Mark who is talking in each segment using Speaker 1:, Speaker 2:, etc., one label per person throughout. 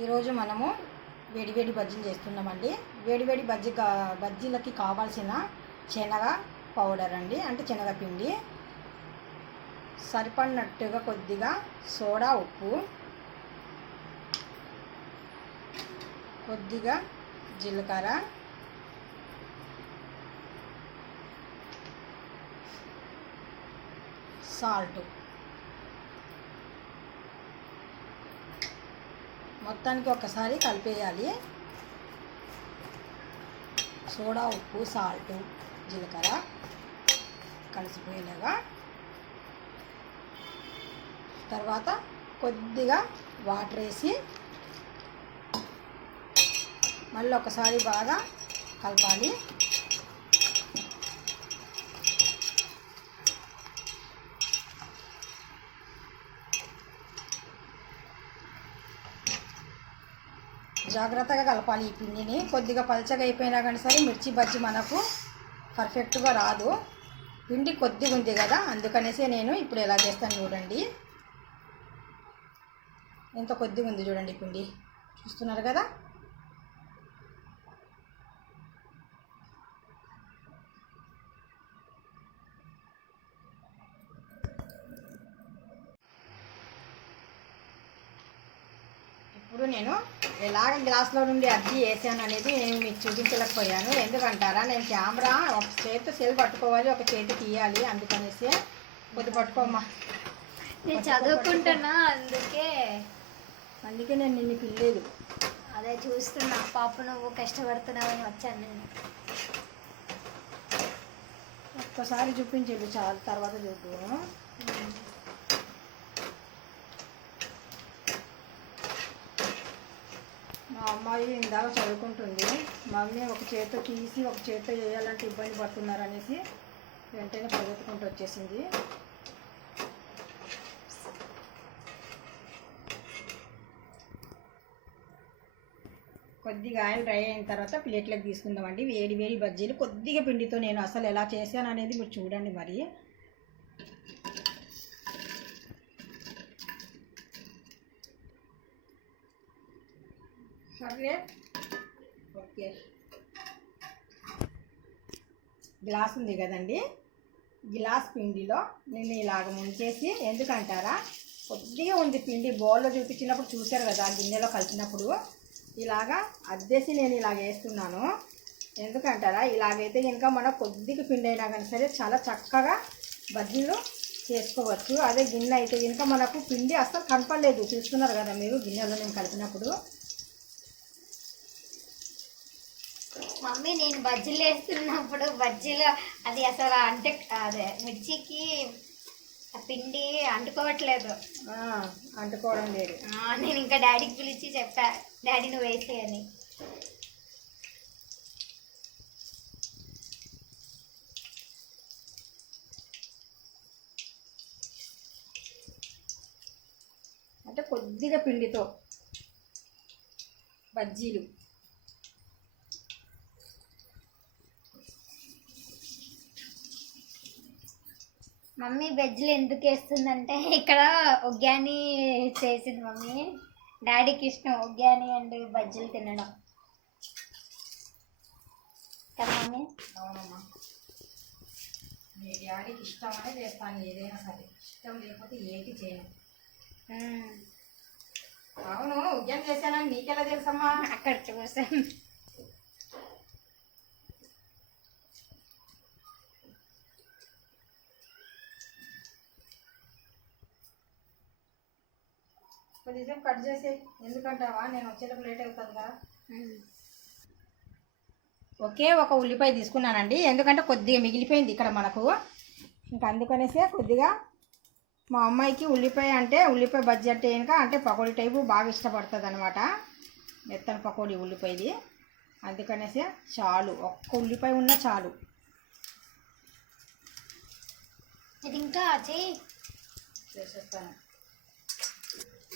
Speaker 1: ఈరోజు మనము వేడివేడి బజ్జీలు చేస్తున్నామండి. వేడివేడి బజ్జీ కా- బజ్జీలకి కావాల్సిన శనగ పౌడర్ అండి అంటే శనగపిండి సరిపడినట్టుగా కొద్దిగా సోడా ఉప్పు. కొద్దిగా జీలకర్ర. సాల్ట్. మొత్తానికి ఒకసారి కలిపేయాలి. సోడా ఉప్పు సాల్ట్ జీలకర్ర కలిసిపోయేలాగా. తర్వాత కొద్దిగా వాటర్ వేసి మళ్ళీ ఒకసారి బాగా కలపాలి. జాగ్రత్తగా కలపాలి ఈ పిండిని. కొద్దిగా పల్చగా అయిపోయినా కానీ సరే మిర్చి బజ్జి మనకు పర్ఫెక్ట్గా రాదు. పిండి కొద్దిగా ఉంది కదా అందుకనేసే నేను ఇప్పుడు ఎలా చేస్తాను చూడండి. ఎంత కొద్దిగా ఉంది చూడండి పిండి. చూస్తున్నారు కదా? ఇప్పుడు నేను ఎలాగ గ్లాస్లో నుండి అద్దీ వేసాను అనేది నేను మీకు చూపించలేకపోయాను. ఎందుకంటారా? నేను కెమెరా ఒక చేతి సెల్ పట్టుకోవాలి ఒక చేతి తీయాలి అందుకనేసి. కొద్ది పట్టుకోమ్మా.
Speaker 2: నేను చదువుకుంటున్నా అందుకే.
Speaker 1: అందుకే నేను నిన్ను పిల్లేదు.
Speaker 2: అదే చూస్తున్నా పాప నువ్వు కష్టపడుతున్నావని వచ్చాను నేను.
Speaker 1: ఒక్కసారి చూపించండి చాలు తర్వాత చూద్దాము మా అమ్మాయి ఇందాక చదువుకుంటుంది. మమ్మీ ఒక చేతితో తీసి ఒక చేతితో వేయాలంటే ఇబ్బంది పడుతున్నారు అనేసి వెంటనే పరిగెత్తుకుంటూ వచ్చేసింది. కొద్దిగా ఆయిల్ డ్రై అయిన తర్వాత ప్లేట్లోకి తీసుకుందామండి. వేడి వేడి బజ్జీలు కొద్దిగా పిండితో నేను అసలు ఎలా చేశాను అనేది మీరు చూడండి మరి. సర్లే ఓకే. గ్లాస్ ఉంది కదండి. గ్లాస్ పిండిలో నేను ఇలాగ ముంచేసి ఎందుకంటారా? కొద్దిగా ఉంది పిండి బౌల్లో చూపించినప్పుడు చూశారు కదా గిన్నెలో కలిపినప్పుడు. ఇలాగా అద్దేసి నేను ఇలాగ వేస్తున్నాను. ఎందుకంటారా? ఇలాగైతే ఇంకా మన కొద్దిగా పిండి అయినా కానీ సరే చాలా చక్కగా బజ్జీలు చేసుకోవచ్చు. అదే గిన్నె అయితే ఇంకా మనకు పిండి అస్సలు కనపడలేదు. చూస్తున్నారు కదా మీరు గిన్నెలో నేను కలిపినప్పుడు.
Speaker 2: మమ్మీ నేను బజ్జీలు వేస్తున్నప్పుడు బజ్జీలు అది అసలు అంటే అదే మిర్చికి పిండి అంటుకోవట్లేదు.
Speaker 1: అంటుకోవడం లేదు.
Speaker 2: నేను ఇంకా డాడీకి పిలిచి చెప్పా డాడీ నువ్వు వేసేయని
Speaker 1: అంటే కొద్దిగా పిండితో బజ్జీలు.
Speaker 2: మమ్మీ బజ్జీలు ఎందుకు వేస్తుందంటే ఇక్కడ ఒగ్గాని చేసింది మమ్మీ. డాడీకి ఇష్టం ఒగ్గాని అండ్ బజ్జీలు తినడం. కదా మమ్మీ?
Speaker 1: అవునమ్మా. మీ డాడీకి ఇష్టమనే చేస్తాను ఏదైనా సరే. ఇష్టం లేకపోతే ఏది చేయను. అవును ఉద్యమం చేశానని నీకెలా తెలుసమ్మా?
Speaker 2: అక్కడ చూసాను.
Speaker 1: కొద్దిసేపు కట్ చేసి ఎందుకంటావా? నేను వచ్చేటప్పుడు లేట్ అవుతుంది కదా. ఒకే ఒక ఉల్లిపాయ తీసుకున్నానండి. ఎందుకంటే కొద్దిగా మిగిలిపోయింది ఇక్కడ మనకు. ఇంకా అందుకనేసే కొద్దిగా మా అమ్మాయికి ఉల్లిపాయ అంటే ఉల్లిపాయ బజ్జీ అంటే కనుక అంటే పకోడీ టైపు బాగా ఇష్టపడుతుంది అనమాట మెత్తన పకోడీ ఉల్లిపాయది. అందుకనేసే చాలు. ఒక్క ఉల్లిపాయ ఉన్నా చాలు.
Speaker 2: ఇది ఇంకా
Speaker 1: చేసేస్తాను.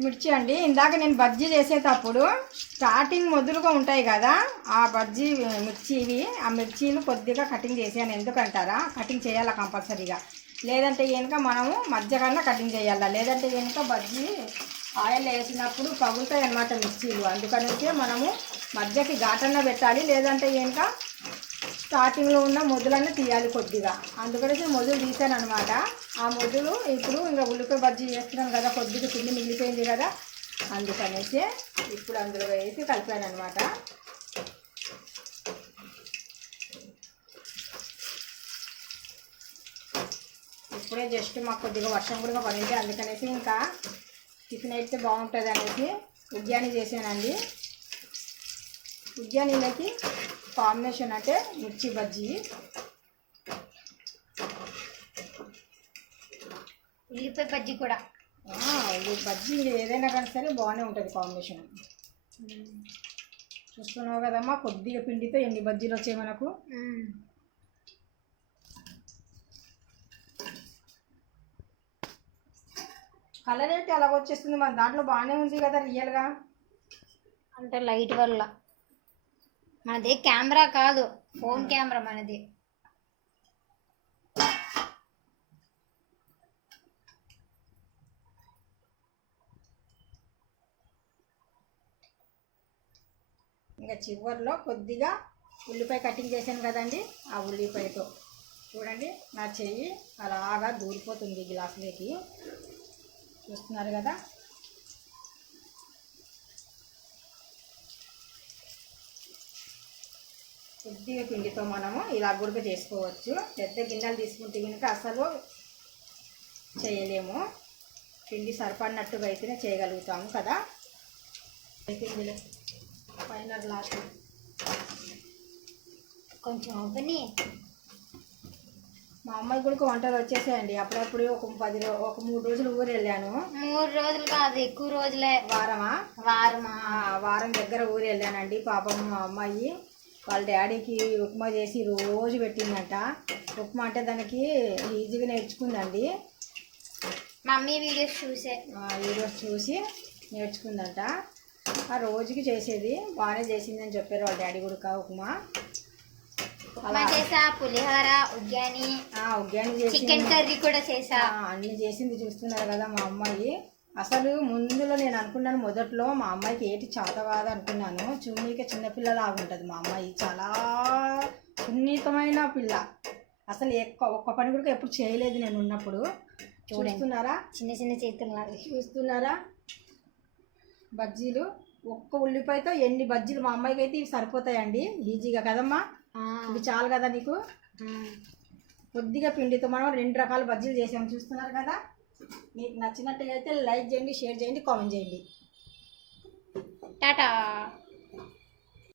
Speaker 1: మిర్చి అండి. ఇందాక నేను బజ్జీ చేసేటప్పుడు స్టార్టింగ్ మొదలుగా ఉంటాయి కదా ఆ బజ్జీ మిర్చివి ఆ మిర్చీలు కొద్దిగా కటింగ్ చేసాను ఎందుకంటారా? కటింగ్ చేయాలా కంపల్సరీగా. లేదంటే కనుక మనము మధ్య కన్నా కటింగ్ చేయాలా? లేదంటే కనుక బజ్జీ ఆయిల్ వేసినప్పుడు పగులుతాయి అన్నమాట మిర్చీలు. అందుకనేసి మనము మధ్యకి ఘాటన్న పెట్టాలి. లేదంటే కనుక స్టార్టింగ్లో ఉన్న మొదలన్నీ తీయాలి కొద్దిగా. అందుకనేసి మొదలు తీసాను అనమాట ఆ మొదలు ఇప్పుడు ఇంకా ఉల్లిపాయ బజ్జీ చేస్తున్నాం కదా కొద్దిగా పిండి మిగిలిపోయింది కదా అందుకనేసి ఇప్పుడు అందులో వేసి కలిపాను అనమాట ఇప్పుడే జస్ట్ మాకు కొద్దిగా వర్షం కూడా పడింది అందుకనేసి ఇంకా టిఫిన్ అయితే బాగుంటుంది అనేసి ఉద్యాని చేశానండి ఉద్యానీలకి కాంబినేషన్ అంటే మిర్చి బజ్జీ.
Speaker 2: ఉల్లిపాయ బజ్జీ కూడా.
Speaker 1: బజ్జీ ఏదైనా కానీ సరే బాగానే ఉంటుంది కాంబినేషన్. చూస్తున్నావు కదమ్మా కొద్దిగా పిండితో ఎన్ని బజ్జీలు వచ్చాయి మనకు. కలర్ అయితే అలాగ వచ్చేస్తుంది మన దాంట్లో బాగానే ఉంది కదా రియల్గా
Speaker 2: అంటే లైట్ వల్ల. మనది కెమెరా కాదు ఫోన్ కెమెరా మనది.
Speaker 1: ఇంకా చివరిలో కొద్దిగా ఉల్లిపాయ కటింగ్ చేశాను కదండి ఆ ఉల్లిపాయతో. చూడండి నా చెయ్యి అలాగా దూరిపోతుంది గ్లాసులోకి చూస్తున్నారు కదా? కొద్దిగా పిండితో మనము ఇలా గుడక చేసుకోవచ్చు. పెద్ద గిన్నెలు తీసుకుంటే కనుక అసలు చేయలేము. పిండి సరిపడినట్టుగా అయితేనే చేయగలుగుతాము కదా. పైన గ్లాస్
Speaker 2: కొంచెం అవని
Speaker 1: మా అమ్మాయి కూడా వంటలు వచ్చేసాయండి. అప్పుడప్పుడు ఒక పది రో ఒక మూడు రోజులు ఊరు వెళ్ళాను.
Speaker 2: మూడు రోజులు కాదు ఎక్కువ రోజులే.
Speaker 1: వారమా?
Speaker 2: వారమా.
Speaker 1: వారం దగ్గర ఊరు వెళ్ళానండి. పాపం మా అమ్మాయి వాళ్ళ డాడీకి ఉప్మా చేసి రోజు పెట్టిందంట. ఉప్మా అంటే దానికి ఈజీగా నేర్చుకుందండి.
Speaker 2: మమ్మీ వీడియోస్ చూసే.
Speaker 1: వీడియోస్ చూసి నేర్చుకుందంట. ఆ రోజుకి చేసేది బాగానే చేసిందని చెప్పారు వాళ్ళ డాడీ కూడా ఉప్మా.
Speaker 2: ఉప్మా చేసా పులిహోర ఉగ్గాని
Speaker 1: ఉగ్గాని చేసి
Speaker 2: చికెన్ కర్రీ కూడా చేసా.
Speaker 1: అన్ని చేసింది చూస్తున్నారు కదా మా అమ్మాయి. అసలు ముందులో నేను అనుకున్నాను మొదట్లో మా అమ్మాయికి ఏటి చేత కాదు అనుకున్నాను చూడనీకే చిన్నపిల్లలా ఉంటుంది మా అమ్మాయి. చాలా సున్నితమైన పిల్ల. అసలు ఎక్కువ ఒక్క పని కూడా ఎప్పుడు చేయలేదు నేను ఉన్నప్పుడు. చూస్తున్నారా?
Speaker 2: చిన్న చిన్న చేతులు
Speaker 1: చూస్తున్నారా? బజ్జీలు. ఒక్క ఉల్లిపాయతో ఎన్ని బజ్జీలు మా అమ్మాయికి అయితే ఇవి సరిపోతాయండి. ఈజీగా కదమ్మా? ఇవి చాలు కదా నీకు. కొద్దిగా పిండితో మనం రెండు రకాల బజ్జీలు చేసాము చూస్తున్నారు కదా? మీకు నచ్చినట్టుగా అయితే లైక్ చేయండి షేర్ చేయండి కామెంట్ చేయండి.
Speaker 2: టాటా.